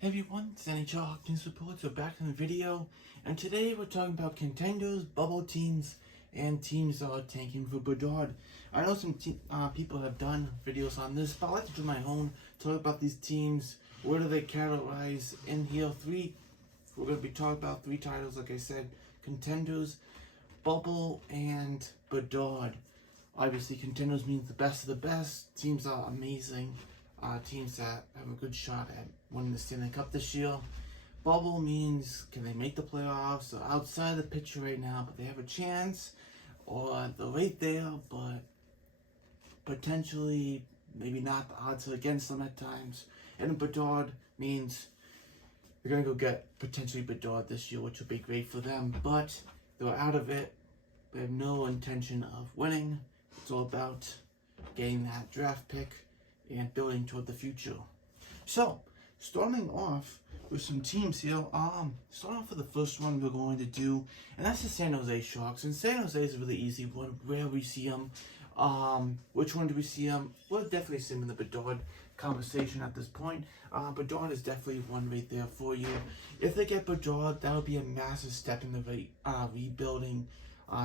Hey everyone, it's NHL Hockey Supports. We're back in the video, and today we're talking about contenders, bubble teams, and teams that are tanking for Bedard. I know some people have done videos on this, but I like to do my own, talk about these teams, where do they categorize in here. We're going to be talking about three titles, like I said, contenders, bubble, and Bedard. Obviously, contenders means the best of the best. Teams are amazing. Teams that have a good shot at winning the Stanley Cup this year. Bubble means, can they make the playoffs? So outside the picture right now, but they have a chance, or they're right there, but potentially maybe not. The odds are against them at times. And Bedard means they're gonna go get potentially Bedard this year, which will be great for them. But they're out of it. They have no intention of winning. It's all about getting that draft pick and building toward the future. So, starting off with some teams here. Starting off with the first one we're going to do, and that's the San Jose Sharks. And San Jose is a really easy one. Where we see them. Which one do we see them? We'll definitely see them in the Bedard conversation at this point. Bedard is definitely one right there for you. If they get Bedard, that would be a massive step in the rebuilding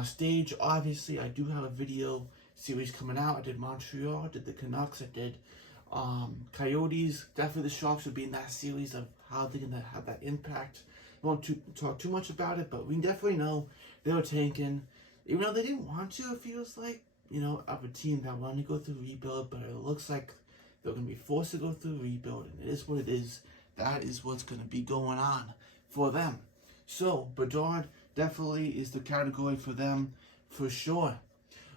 stage. Obviously, I do have a video series coming out. I did Montreal, I did the Canucks, I did Coyotes. Definitely the Sharks would be in that series of how they're going to have that impact. I won't talk too much about it, but we definitely know they were tanking. Even though they didn't want to, it feels like, of a team that wanted to go through rebuild, but it looks like they're going to be forced to go through rebuild, and it is what it is. That is what's going to be going on for them. So, Bedard definitely is the category for them, for sure.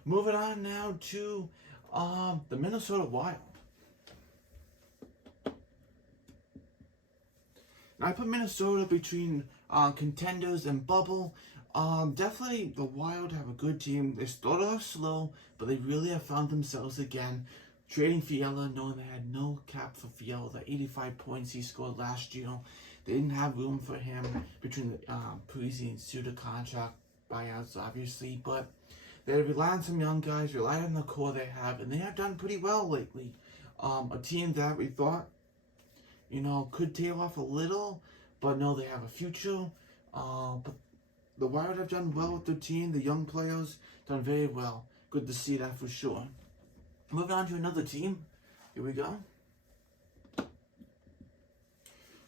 Moving on now to the Minnesota Wild. Now, I put Minnesota between contenders and bubble. Definitely the Wild have a good team. They started off slow, but they really have found themselves again. Trading Fiala, knowing they had no cap for Fiala, the 85 points he scored last year. They didn't have room for him between the Parisi and Suter contract buyouts, obviously, but they rely on some young guys, rely on the core they have, and they have done pretty well lately. A team that we thought, could tail off a little, but no, they have a future. But the Wild have done well with their team. The young players done very well. Good to see that for sure. Moving on to another team. Here we go.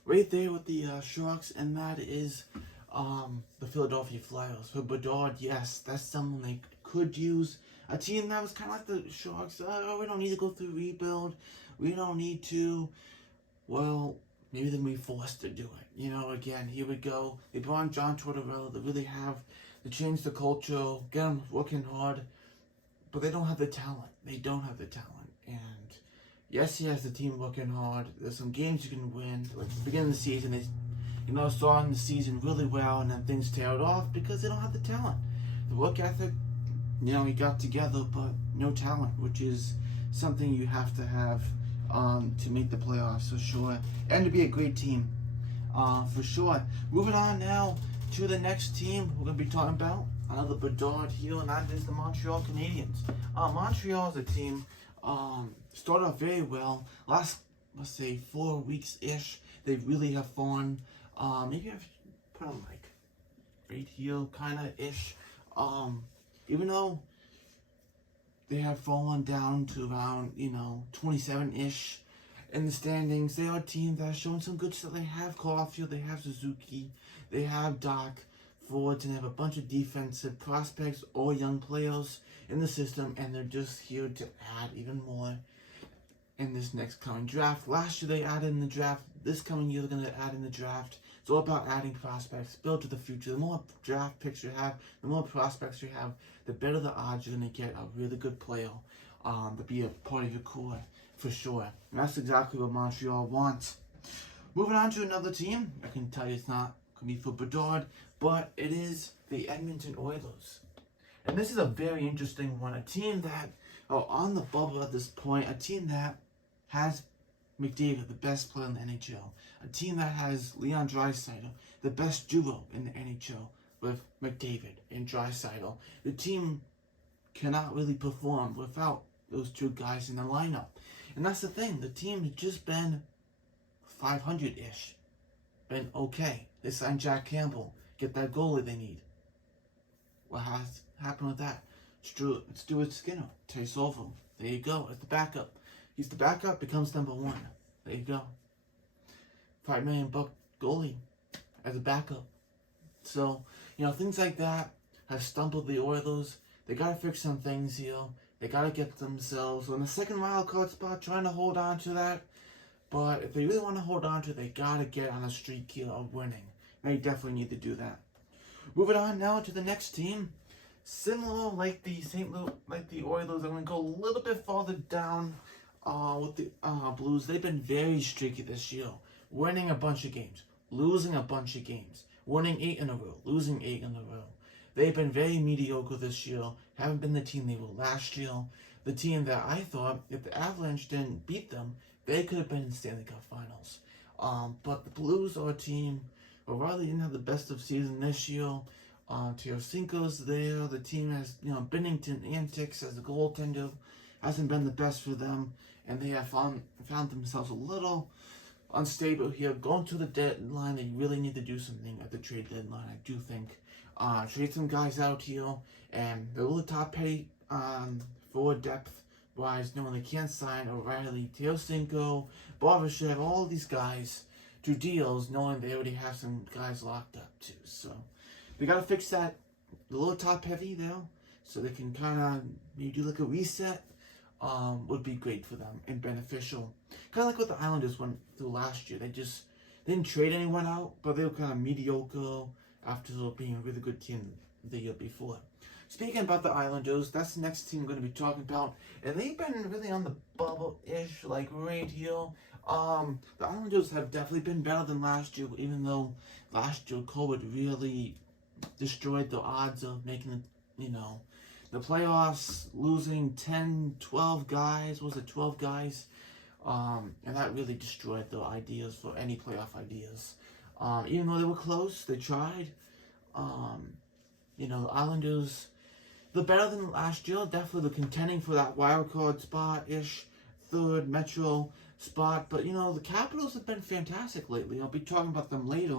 Right there with the Sharks, and that is the Philadelphia Flyers. For Bedard, yes, that's someone they could use. A team that was kind of like the Sharks. Oh, we don't need to go through rebuild. We don't need to. Well, maybe they're going to be forced to do it. Again, here we go. They brought in John Tortorella. They really have to change the culture, get them working hard, but they don't have the talent. They don't have the talent. And yes, he has the team working hard. There's some games you can win. Like the beginning of the season, they starting the season really well, and then things tailed off because they don't have the talent. The work ethic, he got together, but no talent, which is something you have to have to make the playoffs for sure, and to be a great team for sure. Moving on now to the next team we're going to be talking about, another Bedard here, and that is the Montreal Canadiens. Montreal is a team started off very well. Last, let's say, 4 weeks-ish, they really have fallen. Maybe I've put them like right here, kind of-ish. Even though they have fallen down to around, 27-ish in the standings, they are a team that has shown some good stuff. They have Caulfield, they have Suzuki, they have Doc forwards, and they have a bunch of defensive prospects or young players in the system, and they're just here to add even more in this next coming draft. Last year they added in the draft. This coming year they're going to add in the draft. It's all about adding prospects, build to the future. The more draft picks you have, the more prospects you have, the better the odds you're going to get a really good player to be a part of your core, for sure. And that's exactly what Montreal wants. Moving on to another team. I can tell you it's not going to be for Bedard, but it is the Edmonton Oilers. And this is a very interesting one. A team that are on the bubble at this point. A team that has McDavid, the best player in the NHL. A team that has Leon Draisaitl, the best duo in the NHL with McDavid and Draisaitl. The team cannot really perform without those two guys in the lineup. And that's the thing. The team has just been 500-ish. been okay. They signed Jack Campbell, get that goalie they need. What has happened with that? Stuart Skinner takes over. There you go. As the backup. He's the backup, becomes number one. There you go. $5 million goalie as a backup. So, things like that have stumbled the Oilers. They got to fix some things here. They got to get themselves on the second wild card spot, trying to hold on to that. But if they really want to hold on to it, they got to get on a streak here of winning. They definitely need to do that. Moving on now to the next team. Similar like the Oilers, I'm going to go a little bit farther down with the Blues. They've been very streaky this year. Winning a bunch of games, losing a bunch of games. Winning 8 in a row, losing 8 in a row. They've been very mediocre this year. Haven't been the team they were last year. The team that I thought, if the Avalanche didn't beat them, they could have been in Stanley Cup Finals. But the Blues are a team, or rather, didn't have the best of season this year. Tarasenko's there. The team has, Binnington antics as a goaltender hasn't been the best for them, and they have found themselves a little unstable here. Going to the deadline, they really need to do something at the trade deadline. I do think trade some guys out here, and they're a little top heavy for depth wise, knowing they can't sign O'Reilly, Tarasenko, Barbashev, all these guys to deals, knowing they already have some guys locked up too. So they got to fix that. A little top heavy there, so they can kind of maybe do like a reset. Would be great for them and beneficial. Kind of like what the Islanders went through last year. They didn't trade anyone out, but they were kind of mediocre after being a really good team the year before. Speaking about the Islanders, that's the next team I'm going to be talking about. And they've been really on the bubble-ish, like right here. The Islanders have definitely been better than last year, even though last year COVID really destroyed the odds of making the playoffs, losing 10, 12 guys. Was it 12 guys? And that really destroyed the ideas for any playoff ideas. Even though they were close, they tried. The Islanders, they're better than last year. Definitely they're contending for that wild card spot-ish, third Metro spot. But, the Capitals have been fantastic lately. I'll be talking about them later.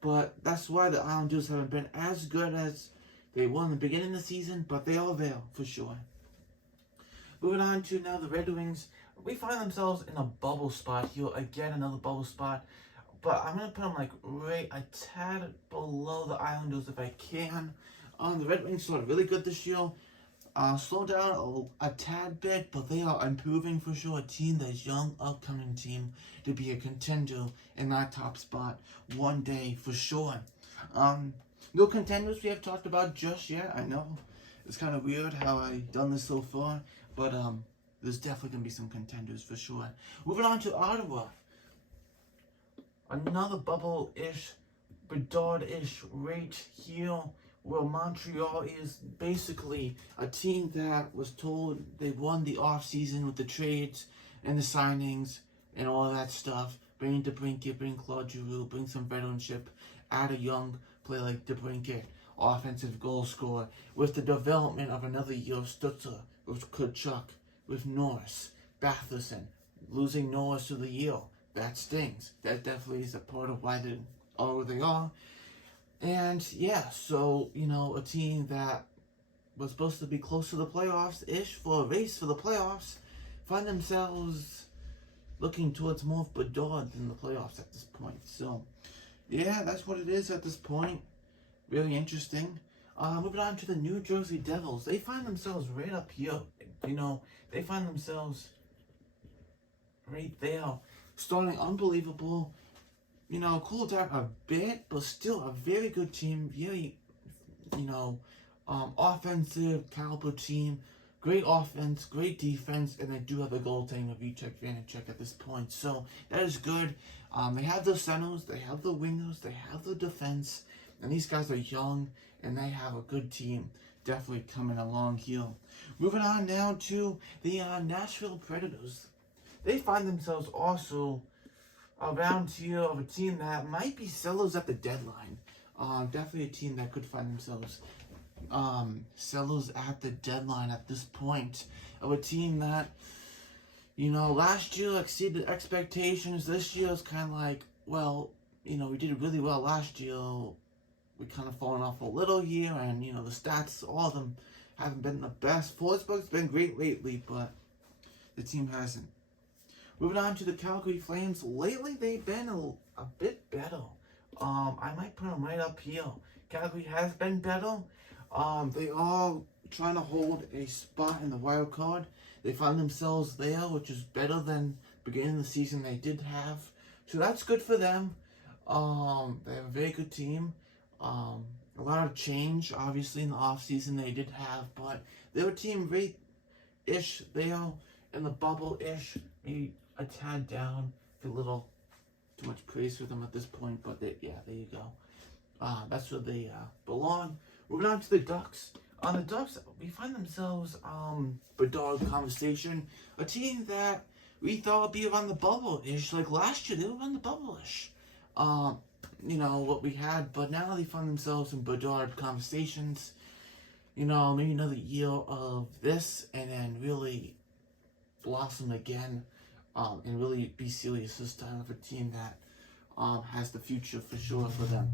But that's why the Islanders haven't been as good as they were in the beginning of the season, but they are there for sure. Moving on to now the Red Wings. We find themselves in a bubble spot here. Again, another bubble spot. But I'm going to put them like right a tad below the Islanders if I can. The Red Wings started really good this year. Slow down a tad bit, but they are improving for sure. A team that's young, upcoming team to be a contender in that top spot one day for sure. No contenders we have talked about just yet. I know it's kind of weird how I've done this so far, but there's definitely going to be some contenders for sure. Moving on to Ottawa. Another bubble-ish, Bedard-ish right here, where Montreal is basically a team that was told they won the offseason with the trades and the signings and all of that stuff. Bring DeBrincat, bring Claude Giroux, bring some veteranship, add a young player like DeBrincat, offensive goal scorer, with the development of another year of Stutzer, with Kachuk, with Norris, Batherson. Losing Norris to the year, that stings. That definitely is a part of why they are where they are. And yeah, so, a team that was supposed to be close to the playoffs-ish, for a race for the playoffs, find themselves looking towards more of Bedard than the playoffs at this point. So, yeah, that's what it is at this point. Really interesting. Moving on to the New Jersey Devils. They find themselves right up here. They find themselves right there. Starting unbelievable. Cooled down a bit, but still a very good team. Very, offensive caliber team. Great offense, great defense, and they do have a goaltending of Vitek Vanacek at this point. So that is good. They have the centers, they have the wingers, they have the defense, and these guys are young, and they have a good team definitely coming along here. Moving on now to the Nashville Predators. They find themselves also around here of a team that might be sellers at the deadline. Definitely a team that could find themselves sellers at the deadline at this point. Of a team that, last year exceeded expectations. This year is kind of like, well, we did really well last year. We kind of fallen off a little here, and the stats, all of them haven't been the best. Forsberg's been great lately, but the team hasn't. Moving on to the Calgary Flames. Lately, they've been a bit better. I might put them right up here. Calgary has been better. They are trying to hold a spot in the wild card. They find themselves there, which is better than beginning of the season they did have. So that's good for them. They have a very good team. A lot of change, obviously, in the offseason they did have, but they're a team right-ish there in the bubble-ish, maybe a tad down. A little too much praise for them at this point, but there you go. That's where they belong. Moving on to the Ducks. On the Ducks, we find themselves Bedard conversation, a team that we thought would be around the bubble-ish. Like last year, they were around the bubble-ish. What we had, but now they find themselves in Bedard conversations. Maybe another year of this, and then really blossom again, and really be serious this time with a team that has the future for sure for them.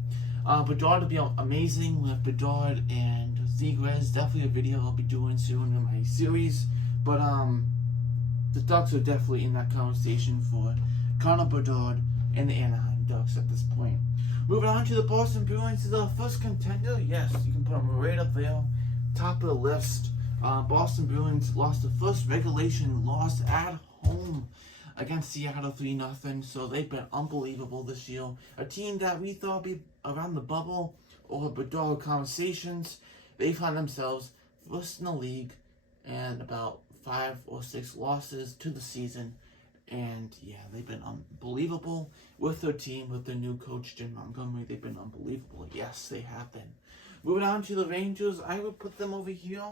Bedard will be amazing with Bedard and Zegras. Definitely a video I'll be doing soon in my series. But the Ducks are definitely in that conversation for Conor, Bedard, and the Anaheim Ducks at this point. Moving on to the Boston Bruins. This is our first contender. Yes, you can put them right up there, top of the list. Boston Bruins lost the first regulation loss at home against Seattle 3-0. So they've been unbelievable this year. A team that we thought would be around the bubble or Bedard conversations. They find themselves first in the league and about 5 or 6 losses to the season. And they've been unbelievable with their team, with their new coach, Jim Montgomery. They've been unbelievable. Yes, they have been. Moving on to the Rangers, I would put them over here,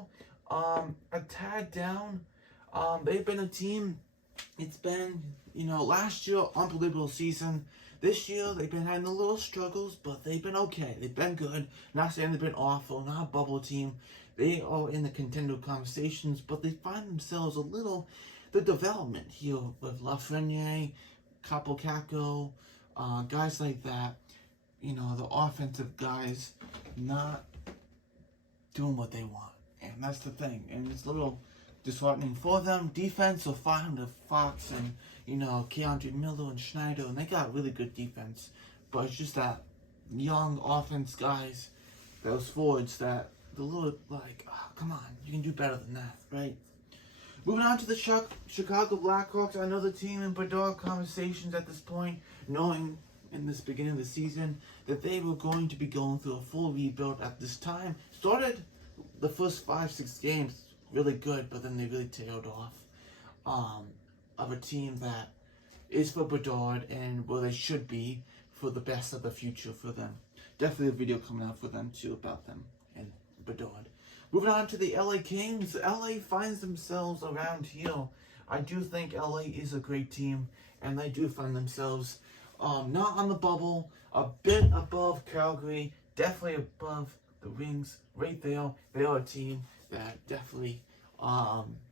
a tad down. They've been a team, it's been, last year, unbelievable season. This year, they've been having a little struggles, but they've been okay. They've been good. Not saying they've been awful, not a bubble team. They are in the contender conversations, but they find themselves the development here with Lafreniere, Capocacco, guys like that, the offensive guys not doing what they want. And that's the thing. And it's a little disheartening for them. Defense will find the Fox and, Keandre Miller and Schneider, and they got really good defense. But it's just that young offense guys, those forwards that the little come on, you can do better than that, right? Moving on to the Chicago Blackhawks, another team in Bedard conversations at this point, knowing in this beginning of the season that they were going to be going through a full rebuild at this time. Started the first 5-6 games really good, but then they really tailed off of a team that is for Bedard and where they should be for the best of the future for them. Definitely a video coming out for them too about them and Bedard. Moving on to the LA Kings. LA finds themselves around here. I do think LA is a great team, and they do find themselves not on the bubble, a bit above Calgary, definitely above the Wings, right there. They are a team that definitely,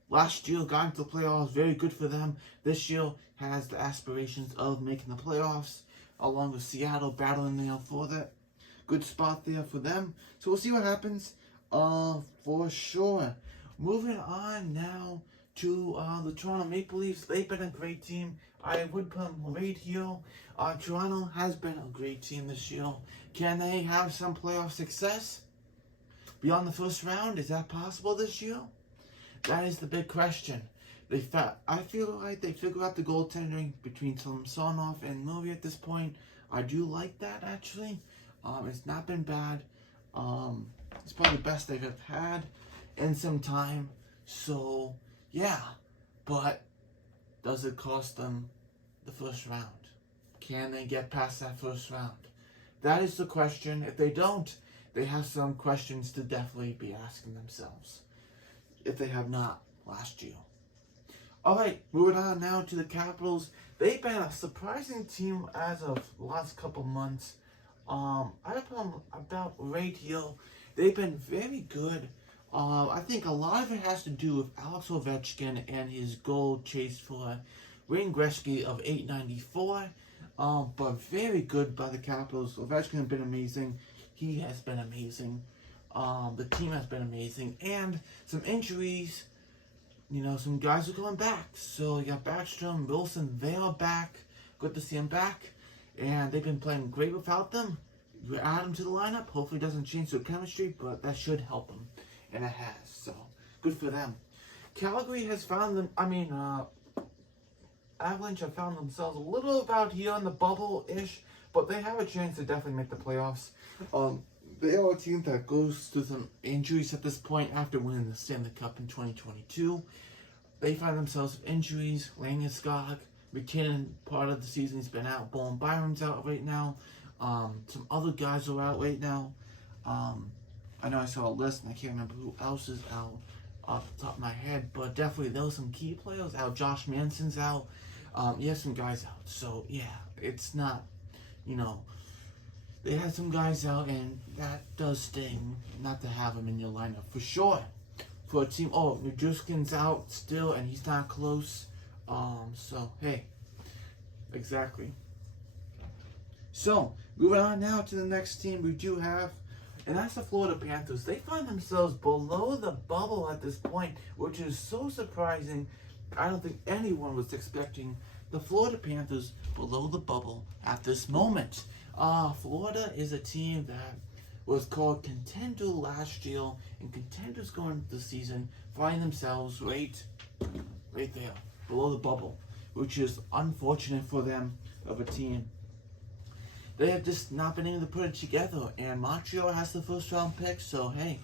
last year got into the playoffs, very good for them. This year has the aspirations of making the playoffs, along with Seattle battling there for that good spot there for them. So we'll see what happens. For sure. Moving on now to the Toronto Maple Leafs. They've been a great team. I would put them right here. Toronto has been a great team this year. Can they have some playoff success beyond the first round? Is that possible this year? That is the big question. I feel like they figured out the goaltending between Samsonov and Murray at this point. I do like that, actually. It's not been bad. It's probably the best they've had in some time. So, but does it cost them the first round? Can they get past that first round? That is the question. If they don't, they have some questions to definitely be asking themselves, if they have not last year. Alright, moving on now to the Capitals. They've been a surprising team as of the last couple months. I put them about right here. They've been very good. I think a lot of it has to do with Alex Ovechkin and his goal chase for Wayne Gretzky of 894. But very good by the Capitals. Ovechkin has been amazing. He has been amazing. The team has been amazing. And some injuries, some guys are coming back. So you got Backstrom, Wilson, they are back. Good to see them back. And they've been playing great without them. You add them to the lineup. Hopefully it doesn't change their chemistry, but that should help them. And it has. So good for them. Calgary has found them, Avalanche have found themselves a little about here in the bubble-ish, but they have a chance to definitely make the playoffs. They are a team that goes through some injuries at this point after winning the Stanley Cup in 2022. They find themselves with injuries. Landeskog, McKinnon, part of the season, he's been out. Bowen Byron's out right now. Some other guys are out right now. I know I saw a list and I can't remember who else is out off the top of my head, but definitely there were some key players out. Josh Manson's out. You have some guys out. So, yeah, it's not, they had some guys out, and that does sting not to have them in your lineup for sure. For a team, Nujuskin's out still, and he's not close. So, hey, exactly. So, moving on now to the next team we do have, and that's the Florida Panthers. They find themselves below the bubble at this point, which is so surprising. I don't think anyone was expecting the Florida Panthers below the bubble at this moment. Florida is a team that was called Contender last year, and Contenders going into the season find themselves right there, below the bubble, which is unfortunate for them of a team. They have just not been able to put it together, and Montreal has the first round pick, so hey,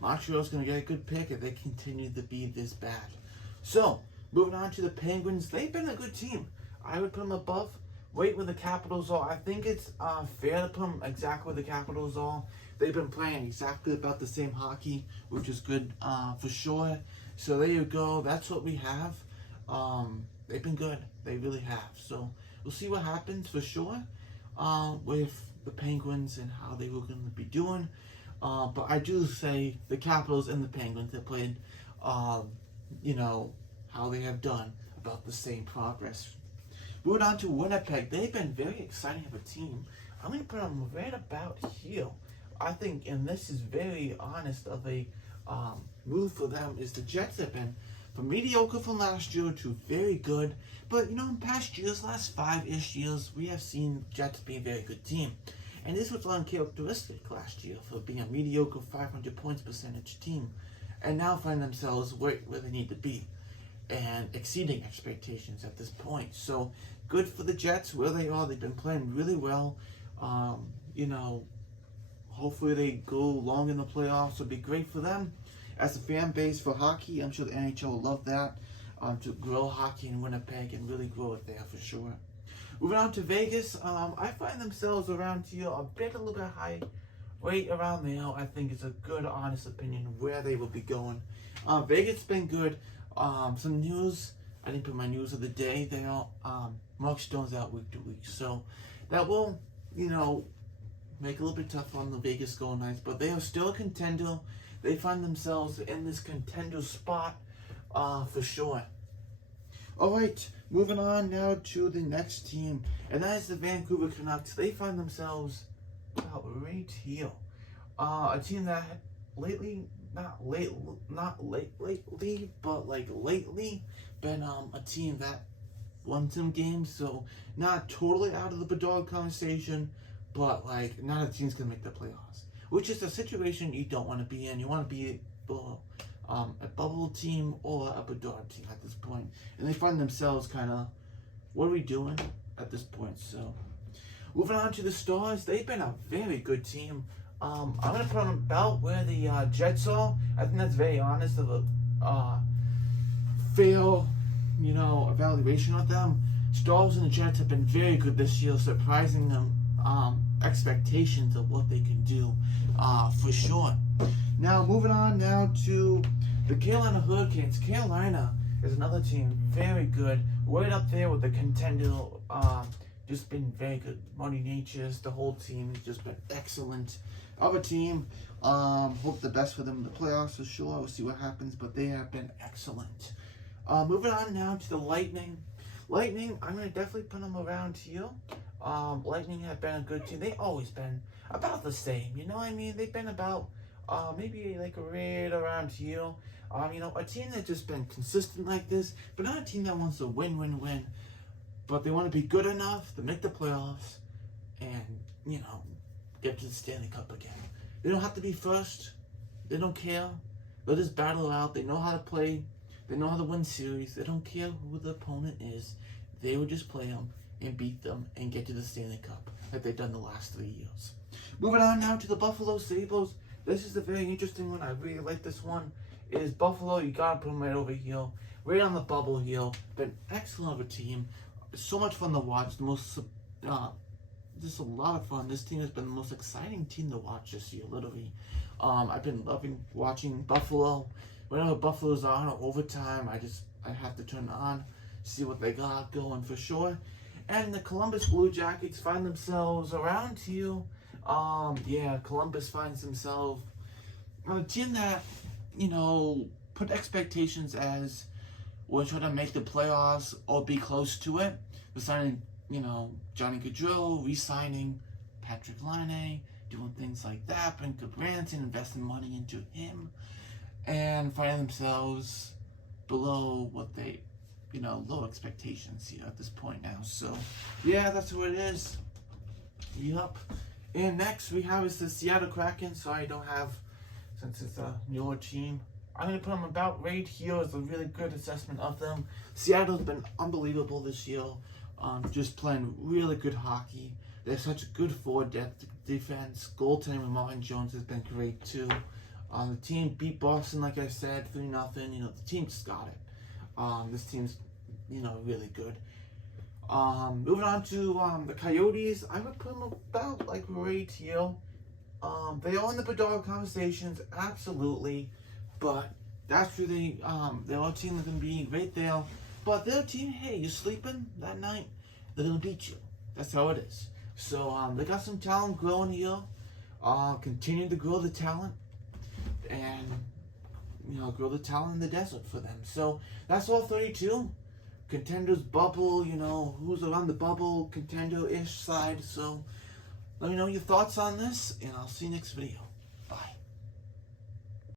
Montreal's going to get a good pick if they continue to be this bad. So, moving on to the Penguins, they've been a good team. I would put them above, right where the Capitals are. I think it's fair to put them exactly where the Capitals are. They've been playing exactly about the same hockey, which is good for sure. So there you go. That's what we have. They've been good. They really have. So we'll see what happens for sure with the Penguins and how they were going to be doing. But I do say the Capitals and the Penguins have played, how they have done about the same progress. Moving on to Winnipeg, they've been very exciting of a team. I'm going to put them right about here. I think, and this is very honest of a move for them, is the Jets have been from mediocre from last year to very good. But, in past years, last 5-ish years, we have seen Jets be a very good team. And this was uncharacteristic last year for being a mediocre 500 points percentage team. And now find themselves where they need to be and exceeding expectations at this point. So, good for the Jets where they are. They've been playing really well. Hopefully they go long in the playoffs. It'll be great for them. As a fan base for hockey, I'm sure the NHL will love that. To grow hockey in Winnipeg and really grow it there for sure. Moving on to Vegas, I find themselves around here a little bit high. Right around there, I think it's a good, honest opinion of where they will be going. Vegas been good. Some news. I didn't put my news of the day there. Mark Stone's out week to week. So that will, make it a little bit tough on the Vegas Golden Knights. But they are still a contender. They find themselves in this contender spot for sure. Alright, moving on now to the next team. And that is the Vancouver Canucks. They find themselves about right here. A team that lately, but lately been a team that won some games, so not totally out of the Bedard conversation, but not a team's gonna make the playoffs, which is a situation you don't want to be in. You want to be a bubble team or a Bedard team at this point, and they find themselves kind of, what are we doing at this point? So moving on to the Stars, they've been a very good team. I'm going to put them about where the Jets are. I think that's very honest of a fair, evaluation of them. Stars and the Jets have been very good this year, surprising them expectations of what they can do for sure. Now, moving on now to the Carolina Hurricanes. Carolina is another team very good, right up there with the contender. Just been very good. Money Natures, the whole team has just been excellent of a team. Hope the best for them in the playoffs for sure. We'll see what happens, but they have been excellent. Moving on now to the Lightning. Lightning, I'm going to definitely put them around here. Lightning have been a good team. They always been about the same. You know what I mean? They've been about maybe like right around here. You know, a team that's just been consistent like this, but not a team that wants to win. But they want to be good enough to make the playoffs and, you know, get to the Stanley Cup again. They don't have to be first. They don't care. They'll just battle out. They know how to play. They know how to win series. They don't care who the opponent is. They would just play them and beat them and get to the Stanley Cup like they've done the last 3 years. Moving on now to the Buffalo Sabres. This is a very interesting one. I really like this one. It is Buffalo. You got to put them right over here. Right on the bubble here. Been excellent of a team. So much fun to watch. The most, just a lot of fun. This team has been the most exciting team to watch this year, literally. I've been loving watching Buffalo. Whenever Buffalo's on or overtime, I have to turn it on, see what they got going for sure. And the Columbus Blue Jackets find themselves around here. Columbus finds themselves on a team that, you know, put expectations as we're trying to make the playoffs or be close to it. We're signing, you know, Johnny Gaudreau, re-signing Patrick Laine, doing things like that, bring Branson, investing money into him, and finding themselves below what they, you know, low expectations here at this point now. So, yeah, that's what it is. Yup. And next we have is the Seattle Kraken. So I don't have, since it's a newer team, I'm going to put them about right here as a really good assessment of them. Seattle's been unbelievable this year. Just playing really good hockey. They have such a good forward depth defense. Goaltending with Martin Jones has been great too. The team beat Boston, like I said, 3-0. You know, the team just got it. This team's, you know, really good. Moving on to the Coyotes, I would put them about like right here. They are in the Bedard conversations, absolutely, but that's where their other team is going to be right there. But their team, hey, you're sleeping that night, they're going to beat you. That's how it is. So they got some talent growing here. Continue to grow the talent, and you know, grow the talent in the desert for them. So that's all 32. Contenders bubble, you know, who's around the bubble, contender-ish side. So let me know your thoughts on this, and I'll see you next video.